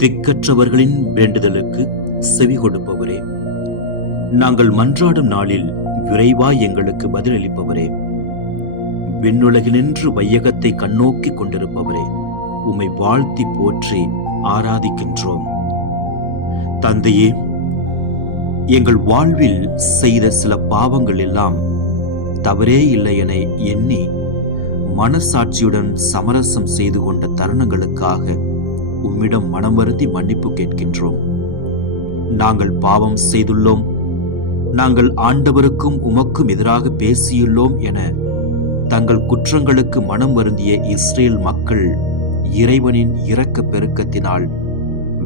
திக்கற்றவர்களின் வேண்டுதலுக்கு செவி கொடுப்பவரே, நாங்கள் மன்றாடும் நாளில் விரைவாய் எங்களுக்கு பதிலளிப்பவரே, விண்ணுலகினின்று வையகத்தை கண்ணோக்கி கொண்டிருப்பவரே, உம்மை வாழ்த்தி போற்றி ஆராதிக்கின்றோம். தந்தையே, எங்கள் வாழ்வில் செய்த சில பாவங்கள் எல்லாம் தவறே இல்லை என எண்ணி மனசாட்சியுடன் சமரசம் செய்து கொண்ட தருணங்களுக்காக உம்மிடம் மனம் வருந்தி மன்னிப்பு கேட்கின்றோம். நாங்கள் பாவம் செய்துள்ளோம், நாங்கள் ஆண்டவருக்கும் உமக்கும் எதிராக பேசியுள்ளோம் என தங்கள் குற்றங்களுக்கு மனம் வருந்திய இஸ்ரேல் மக்கள் இறைவனின் இரக்க பெருக்கத்தினால்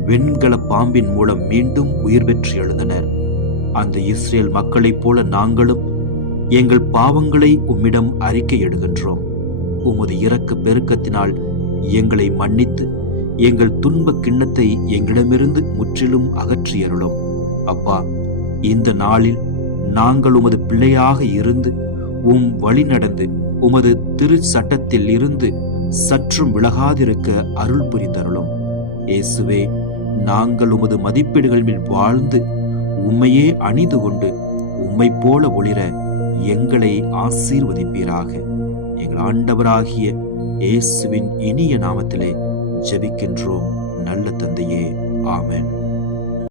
வெண்கல பாம்பின் மூலம் மீண்டும் உயிர் பெற்று எழுந்தனர். அந்த இஸ்ரேல் மக்களைப் போல நாங்களும் எங்கள் பாவங்களை உம்மிடம் அறிக்கையிடுகின்றோம். உமது இரக்க பெருக்கத்தினால் எங்களை மன்னித்து எங்கள் துன்ப கிண்ணத்தை எங்களிடமிருந்து முற்றிலும் அகற்றியருளும். அப்பா, இந்த நாளில் நாங்கள் உமது பிள்ளையாக இருந்து உம் வழி நடந்து உமது திரு சட்டத்தில் இருந்து சற்றும் விலகாதிருக்க அருள் புரிந்தருளும். இயேசுவே, நாங்கள் உமது மதிப்பீடுகள் மேல் வாழ்ந்து உம்மையே அணிந்து கொண்டு உம்மை போல ஒளிர எங்களை ஆசீர்வதிப்பீராக. எங்கள் ஆண்டவராகிய இயேசுவின் இனிய நாமத்திலே ஜெபிக்கின்றோம் நல்ல தந்தையே. ஆமென்.